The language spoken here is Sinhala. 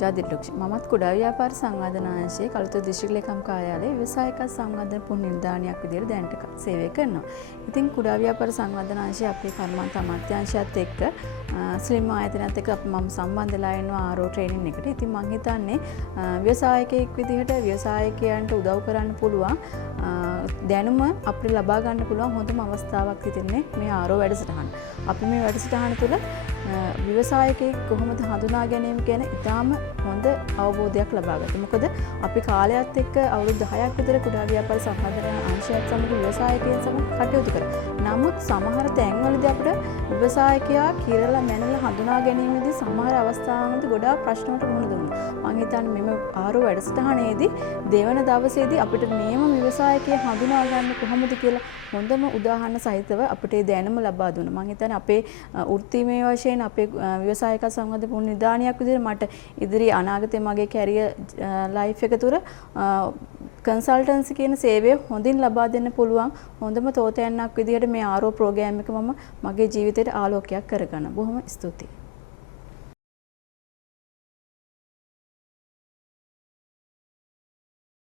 පූජා දිලුක්ෂ. මමත් කුඩා ව්‍යාපාර සංවර්ධන අංශයේ කළුතර දිස්ත්‍රික් ලේකම් කාර්යාලයේ ව්‍යවසායික සංවර්ධන පුහුණු නිලධාරියක් විදිහට දැනට සේවය කරනවා. ඉතින් කුඩා ව්‍යාපාර සංවර්ධන අංශයේ අපේ කර්මාන්ත අමාත්‍යාංශයත් එක්ක ස්ලිම් ආයතනයත් එක්ක මම සම්බන්ධ වෙලා ඉන්නවා ආරෝ ට්‍රේනින් එකට. ඉතින් මම හිතන්නේ ව්‍යවසායකයෙක් විදිහට ව්‍යවසායකයන්ට උදව් කරන්න පුළුවන් දැනුම අපිට ලබා ගන්න පුළුවන් හොඳම අවස්ථාවක් තිබෙන්නේ මේ ආරෝ වැඩසටහන. අපි මේ වැඩසටහන තුළ ව්‍යවසායකයෙක් කොහොමද හඳුනා ගැනීම ගැන ඉතාම හොඳ අවබෝධයක් ලබා ගන්නවා. මොකද අපි කාලයත් එක්ක අවුරුදු 10ක් විතර කුඩා ව්‍යාපාර සංවර්ධන අංශයත් සමග ව්‍යවසායකයන් සමග කටයුතු කරා. නමුත් සමහර තැන්වලදී අපිට ව්‍යවසායකයා කියලා මැනලා හඳුනා ගැනීමේදී සමහර අවස්ථාවන්වලදී ගොඩාක් ප්‍රශ්න වලට මුහුණ දුන්නා. මම හිතන්නේ මෙම ආරෝ වැඩසටහනේදී දෙවන දවසේදී අපිට මේම ව්‍යවසායකයා හඳුනා ගන්න කොහොමද කියලා හොඳම උදාහරණ සහිතව අපිට දැනුම ලබා දුන්නා. මම හිතන්නේ අපේ වෘත්තීමය වශයෙන් අපේ ව්‍යවසායික සංවර්ධන පුහුණු නිලධාරියක් විදිහට මට ඉදිරි අනාගතයේ මගේ කැරියර් ලයිෆ් එක තුර කන්සල්ටන්සි කියන සේවය හොඳින් ලබා දෙන්න පුළුවන් හොඳම තෝතැන්නක් විදිහට මේ ආරෝ ප්‍රෝග්‍රෑම් එක මම මගේ ජීවිතයට ආලෝකයක් කරගන්න. බොහොම ස්තුතියි.